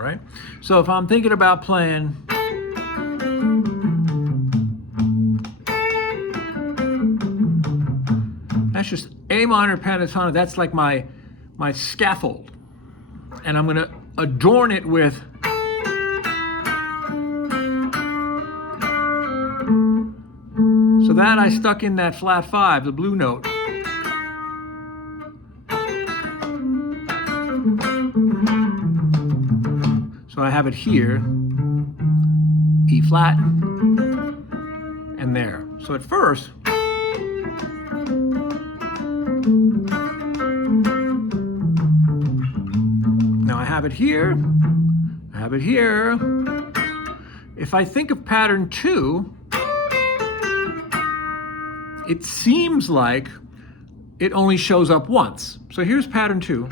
right? So if I'm thinking about playing that's just A minor pentatonic. That's like my scaffold. And I'm gonna adorn it with so that I stuck in that flat 5, the blue note. So I have it here, E flat, and there. So at first, now I have it here, I have it here. If I think of pattern 2, it seems like it only shows up once. So here's pattern 2.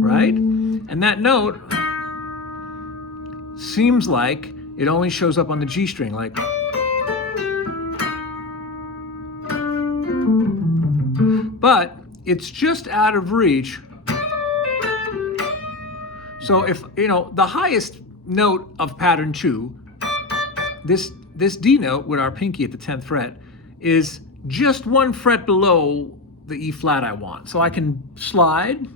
Right? And that note seems like it only shows up on the G string, like. But it's just out of reach. So if, you know, the highest note of pattern 2, this D note with our pinky at the 10th fret, is just 1 fret below the E flat I want. So I can slide,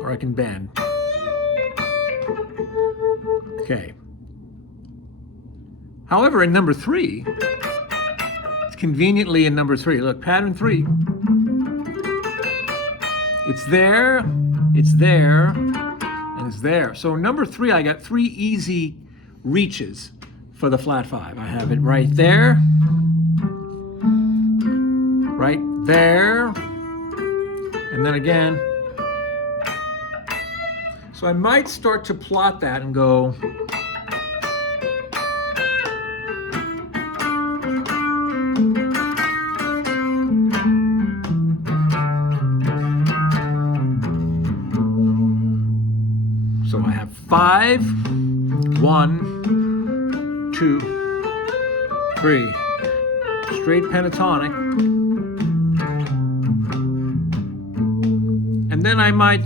or I can bend. Okay. However, in number 3, it's conveniently in number 3. Look, pattern 3. It's there, and it's there. So in number 3, I got 3 easy reaches for the flat 5. I have it right there, right there, and then again. So I might start to plot that and go, so I have 5, 1, 2, 3, straight pentatonic, and then I might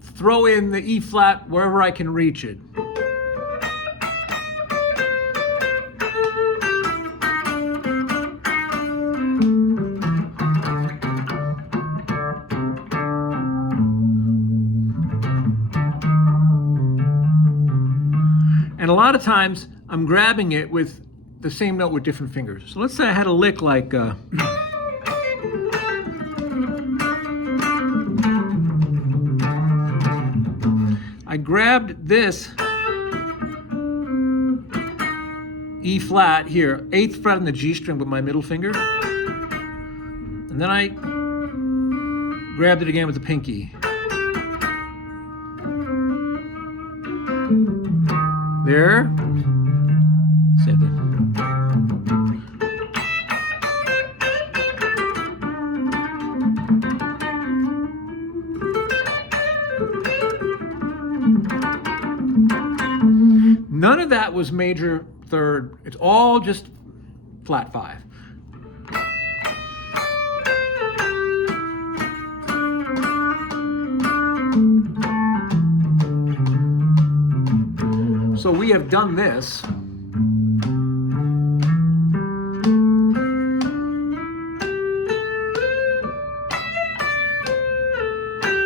throw in the E flat wherever I can reach it. And a lot of times I'm grabbing it with the same note with different fingers. So let's say I had a lick like I grabbed this E flat here, 8th fret on the G string with my middle finger, and then I grabbed it again with the pinky. There. Same thing. None of that was major third. It's all just flat 5. So we have done this.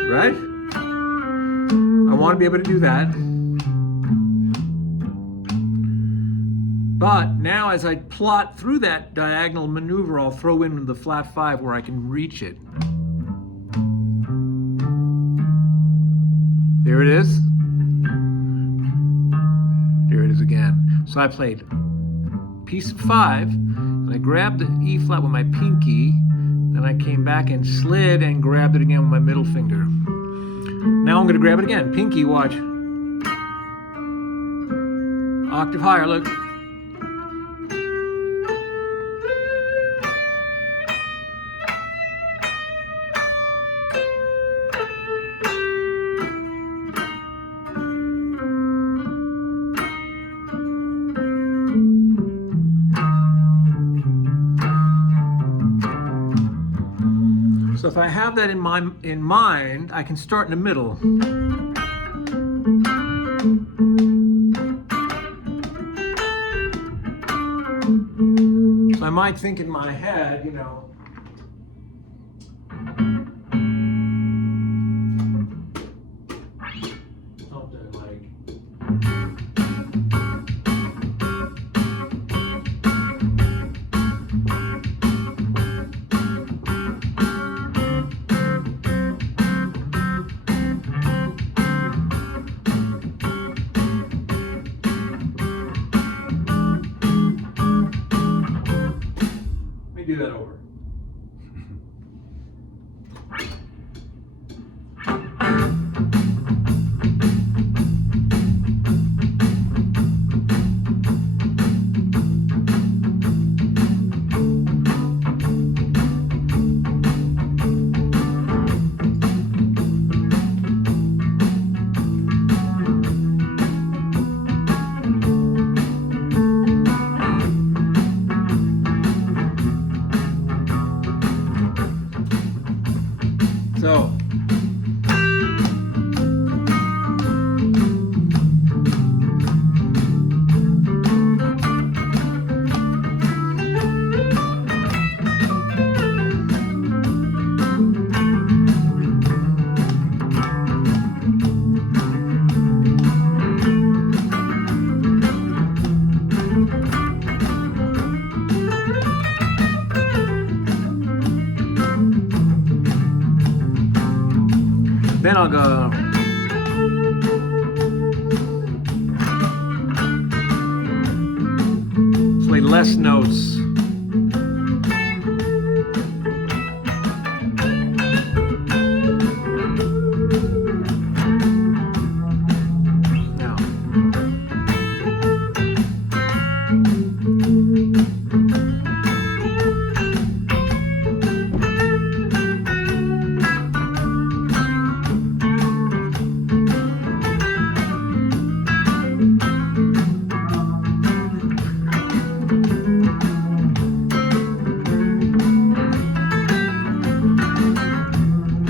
Right? I want to be able to do that. But now as I plot through that diagonal maneuver, I'll throw in the flat 5 where I can reach it. There it is. There it is again. So I played piece 5, and I grabbed the E flat with my pinky, then I came back and slid and grabbed it again with my middle finger. Now I'm going to grab it again. Pinky, watch. Octave higher, look. So if I have that in mind, I can start in the middle. So I might think in my head, you know, something like. Do that over. So, then I'll go. Play less notes. Now.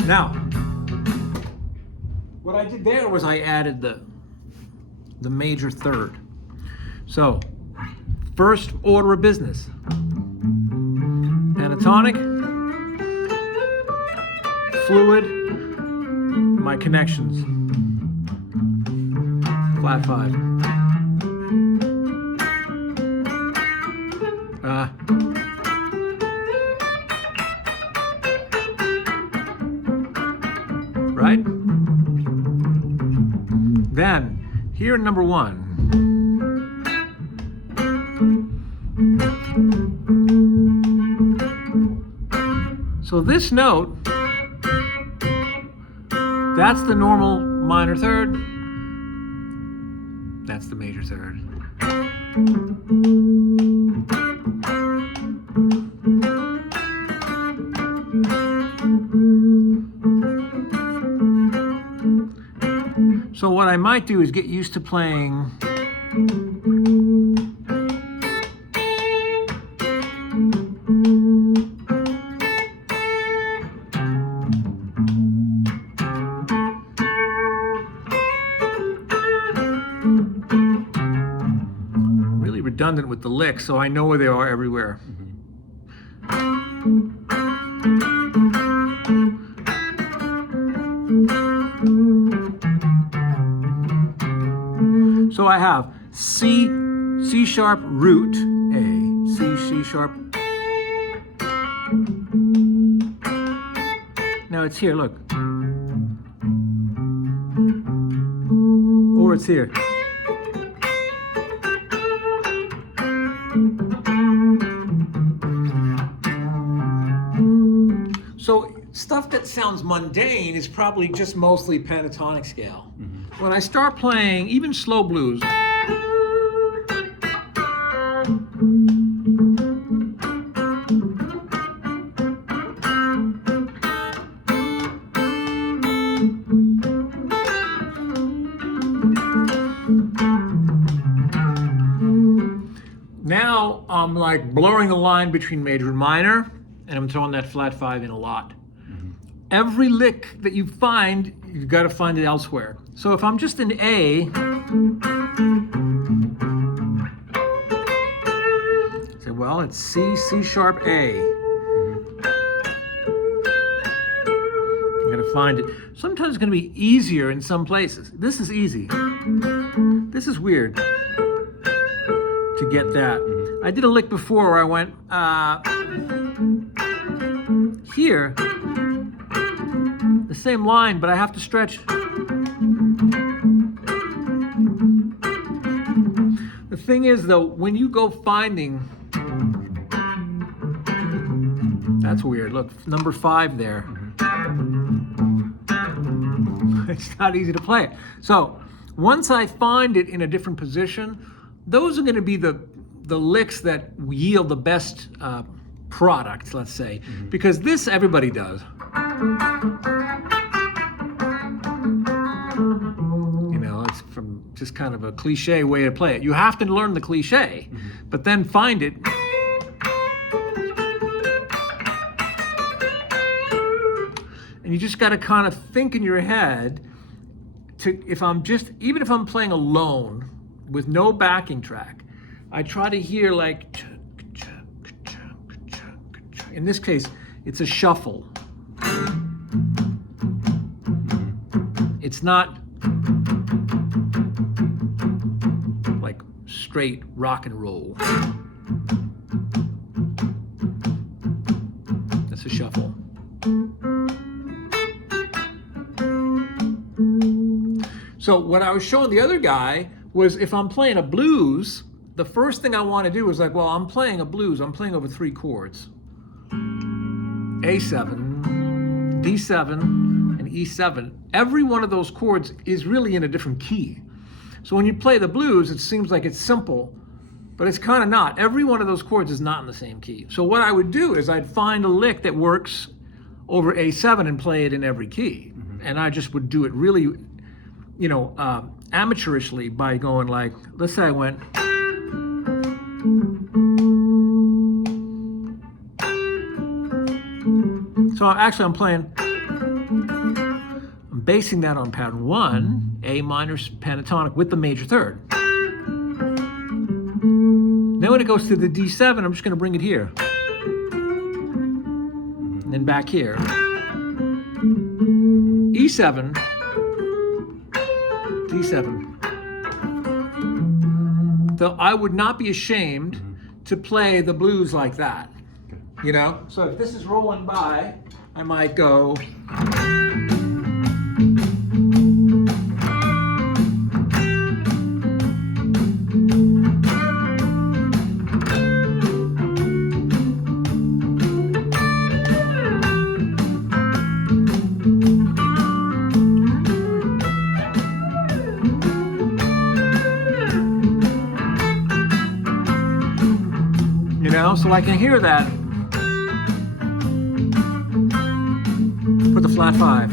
Now, what I did there was I added the major third. So, first order of business. Pentatonic, fluid, my connections. Flat 5. Right? Then, here in number 1. So this note, that's the normal minor third, that's the major third. So what I might do is get used to playing really redundant with the licks, so I know where they are everywhere. So I have C, C sharp root A, C, C sharp. Now it's here, look. Or it's here. So stuff that sounds mundane is probably just mostly pentatonic scale. When I start playing even slow blues, now I'm like blurring the line between major and minor, and I'm throwing that flat 5 in a lot. every lick that you find, you've got to find it elsewhere. So if I'm just in A, say, well, it's C, C sharp, A. I'm going to find it. Sometimes it's going to be easier in some places. This is easy. This is weird to get that. I did a lick before where I went here, the same line, but I have to stretch. The thing is, though, when you go finding, that's weird. Look, number 5 there. It's not easy to play it. So once I find it in a different position, those are going to be the licks that yield the best product, let's say, because this everybody does. You know, it's from just kind of a cliche way to play it. You have to learn the cliche, but then find it. And you just got to kind of think in your head to, even if I'm playing alone with no backing track, I try to hear like, in this case, it's a shuffle. It's not like straight rock and roll. That's a shuffle. So what I was showing the other guy was if I'm playing a blues, the first thing I want to do is like, well, I'm playing a blues. I'm playing over 3 chords. A7, D7, and E7. Every one of those chords is really in a different key. So when you play the blues, it seems like it's simple, but it's kind of not. Every one of those chords is not in the same key. So what I would do is I'd find a lick that works over A7 and play it in every key. And I just would do it really, you know, amateurishly by going like, let's say I went. So actually I'm basing that on pattern 1, A minor pentatonic with the major third. Then when it goes to the D7, I'm just going to bring it here. And then back here. E7, D7. So I would not be ashamed to play the blues like that. You know? So if this is rolling by, I might go. You know, so I can hear that. Put the flat 5.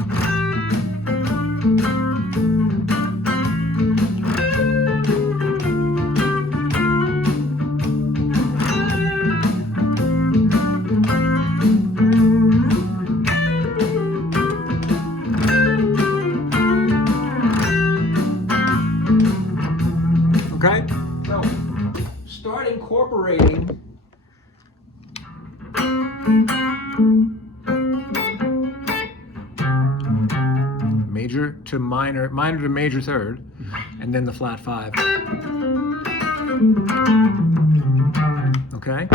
Okay, so start incorporating major to minor, minor to major third, and then the flat 5. Okay?